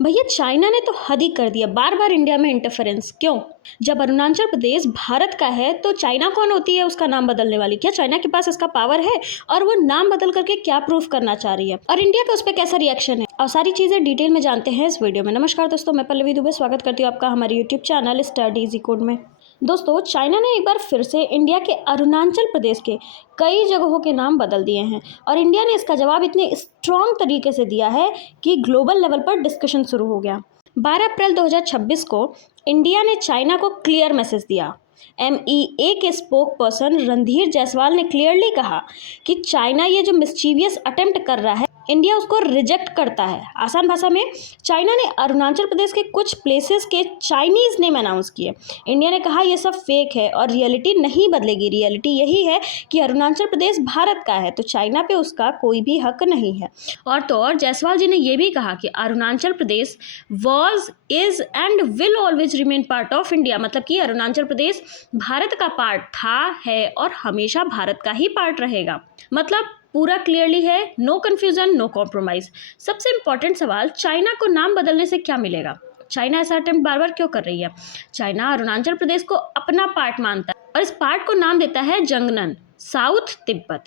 भैया चाइना ने तो हद ही कर दिया, बार बार इंडिया में इंटरफेरेंस क्यों? जब अरुणाचल प्रदेश भारत का है तो चाइना कौन होती है उसका नाम बदलने वाली? क्या चाइना के पास इसका पावर है? और वो नाम बदल करके क्या प्रूफ करना चाह रही है? और इंडिया का उस पर कैसा रिएक्शन है? और सारी चीजें डिटेल में जानते हैं इस वीडियो में। नमस्कार दोस्तों, मैं पल्लवी दुबे स्वागत करती हूँ आपका हमारे YouTube channel study easy code में। दोस्तों, चाइना ने एक बार फिर से इंडिया के अरुणाचल प्रदेश के कई जगहों के नाम बदल दिए हैं और इंडिया ने इसका जवाब इतने स्ट्रॉन्ग तरीके से दिया है कि ग्लोबल लेवल पर डिस्कशन शुरू हो गया। 12 अप्रैल 2026 को इंडिया ने चाइना को क्लियर मैसेज दिया। MEA के स्पोक पर्सन रणधीर जायसवाल ने क्लियरली कहा कि चाइना ये जो मिस्चीवियस अटेम्प्ट कर रहा है, इंडिया उसको रिजेक्ट करता है। आसान भाषा में, चाइना ने अरुणाचल प्रदेश के कुछ प्लेसेस के चाइनीज नेम अनाउंस किए। इंडिया ने कहा ये सब फेक है और रियलिटी नहीं बदलेगी। रियलिटी यही है कि अरुणाचल प्रदेश भारत का है, तो चाइना पे उसका कोई भी हक नहीं है। और तो और जायसवाल जी ने यह भी कहा कि Arunachal Pradesh was, is and will always remain part of India. मतलब कि अरुणाचल प्रदेश भारत का पार्ट था, है और हमेशा भारत का ही पार्ट रहेगा। मतलब पूरा क्लियरली है, नो कन्फ्यूजन, नो कॉम्प्रोमाइज। सबसे इंपॉर्टेंट सवाल, चाइना को नाम बदलने से क्या मिलेगा? चाइना ऐसा अटेम्प्ट बार बार क्यों कर रही है? चाइना अरुणाचल प्रदेश को अपना पार्ट मानता है और इस पार्ट को नाम देता है जंगनन, साउथ तिब्बत।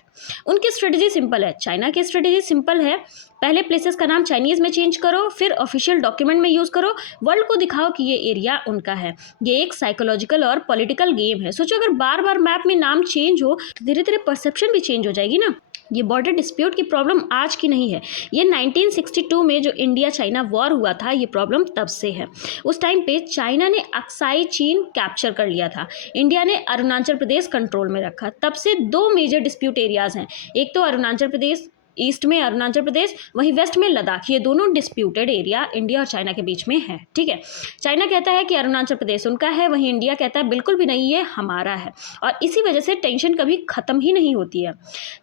उनकी स्ट्रेटेजी सिंपल है। चाइना की स्ट्रेटेजी सिंपल है, पहले प्लेसेस का नाम चाइनीज में चेंज करो, फिर ऑफिशियल डॉक्यूमेंट में यूज करो, वर्ल्ड को दिखाओ कि ये एरिया उनका है। ये एक साइकोलॉजिकल और पॉलिटिकल गेम है। सोचो, अगर बार बार मैप में नाम चेंज हो तो धीरे धीरे परसेप्शन भी चेंज हो जाएगी ना। ये बॉर्डर डिस्प्यूट की प्रॉब्लम आज की नहीं है, ये 1962 में जो इंडिया चाइना वॉर हुआ था, ये प्रॉब्लम तब से है। उस टाइम पे चाइना ने अक्साई चीन कैप्चर कर लिया था, इंडिया ने अरुणाचल प्रदेश कंट्रोल में रखा। तब से दो मेजर डिस्प्यूट एरियाज हैं, एक तो अरुणाचल प्रदेश, ईस्ट में अरुणाचल प्रदेश, वहीं वेस्ट में लद्दाख। ये दोनों डिस्प्यूटेड एरिया इंडिया और चाइना के बीच में है। ठीक है, चाइना कहता है कि अरुणाचल प्रदेश उनका है, वहीं इंडिया कहता है बिल्कुल भी नहीं, ये हमारा है। और इसी वजह से टेंशन कभी खत्म ही नहीं होती है।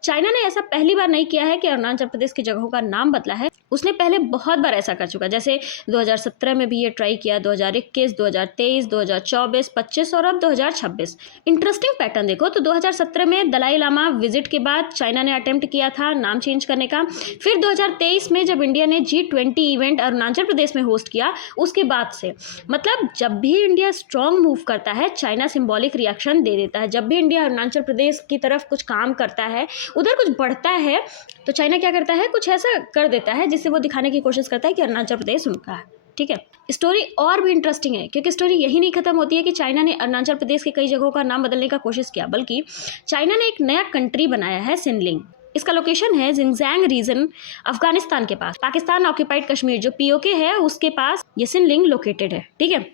चाइना ने ऐसा पहली बार नहीं किया है कि अरुणाचल प्रदेश की जगहों का नाम बदला है, उसने पहले बहुत बार ऐसा कर चुका, जैसे 2017 में भी ये ट्राई किया, 2021, 2023, 2024, 25 और अब 2026। इंटरेस्टिंग पैटर्न देखो तो 2017 में दलाई लामा विजिट के बाद चाइना ने अटेम्प्ट किया था नाम चेंज करने का। फिर 2023 में जब इंडिया ने G20 इवेंट अरुणाचल प्रदेश में होस्ट किया, उसके बाद से मतलब जब भी इंडिया स्ट्रॉन्ग मूव करता है, चाइना सिंबॉलिक रिएक्शन दे देता है। जब भी इंडिया अरुणाचल प्रदेश की तरफ कुछ काम करता है, उधर कुछ बढ़ता है, तो चाइना क्या करता है, कुछ ऐसा कर देता है जिससे वो दिखाने की कोशिश करता है कि अरुणाचल प्रदेश उनका है। ठीक है, स्टोरी और भी इंटरेस्टिंग है क्योंकि स्टोरी यही नहीं खत्म होती है कि चाइना ने अरुणाचल प्रदेश के कई जगहों का नाम बदलने का कोशिश किया, बल्कि चाइना ने एक नया कंट्री बनाया है, सिनलिंग। इसका लोकेशन है जिंगजैंग रीजन, अफगानिस्तान के पास। पाकिस्तान ऑक्यूपाइड कश्मीर जो POK है उसके पास ये सिनलिंग लोकेटेड है। ठीक है,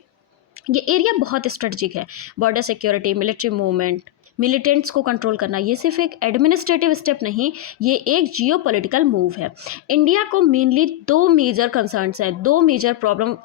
ये एरिया बहुत स्ट्रेटजिक है, border security, military movement, militants को कंट्रोल करना, ये सिर्फ एक एडमिनिस्ट्रेटिव स्टेप नहीं, ये एक जियोपॉलिटिकल मूव है। इंडिया को मेनली दो मेजर कंसर्न्स हैं, दो मेजर प्रॉब्लम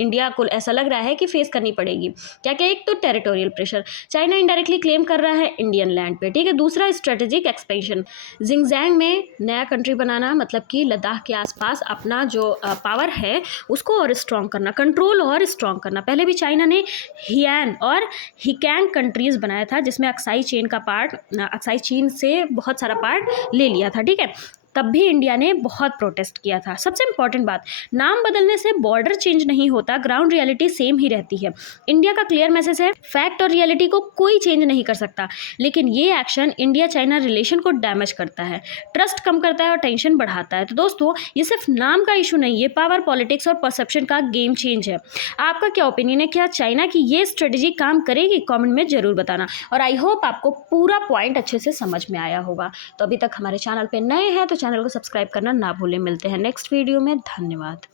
इंडिया को ऐसा लग रहा है कि फेस करनी पड़ेगी। क्या क्या? एक तो territorial pressure, China indirectly claim कर रहा है इंडियन लैंड पे। ठीक है, दूसरा स्ट्रेटेजिक एक्सपेंशन, जिंगजैंग में नया कंट्री बनाना, मतलब कि लद्दाख के आसपास अपना जो पावर है उसको और स्ट्रॉन्ग करना, कंट्रोल और स्ट्रॉन्ग करना। पहले भी चाइना ने हियान और हिकैंग कंट्रीज बनाया था जिसमें अक्साई चीन का पार्ट, अक्साई चीन से बहुत सारा पार्ट ले लिया था। ठीक है, तब भी इंडिया ने बहुत प्रोटेस्ट किया था। सबसे इंपॉर्टेंट बात, नाम बदलने से बॉर्डर चेंज नहीं होता, ग्राउंड रियलिटी सेम ही रहती है। इंडिया का क्लियर मैसेज है, फैक्ट और रियलिटी को कोई चेंज नहीं कर सकता, लेकिन ये एक्शन इंडिया चाइना रिलेशन को डैमेज करता है, ट्रस्ट कम करता है और टेंशन बढ़ाता है। तो दोस्तों, ये सिर्फ नाम का इशू नहीं, ये पावर, पॉलिटिक्स और परसेप्शन का गेम चेंज है। आपका क्या ओपिनियन है? क्या चाइना की ये स्ट्रेटेजी काम करेगी? कॉमेंट में जरूर बताना। और आई होप आपको पूरा पॉइंट अच्छे से समझ में आया होगा। तो अभी तक हमारे चैनल पर नए हैं तो चैनल को सब्सक्राइब करना ना भूलें। मिलते हैं नेक्स्ट वीडियो में। धन्यवाद।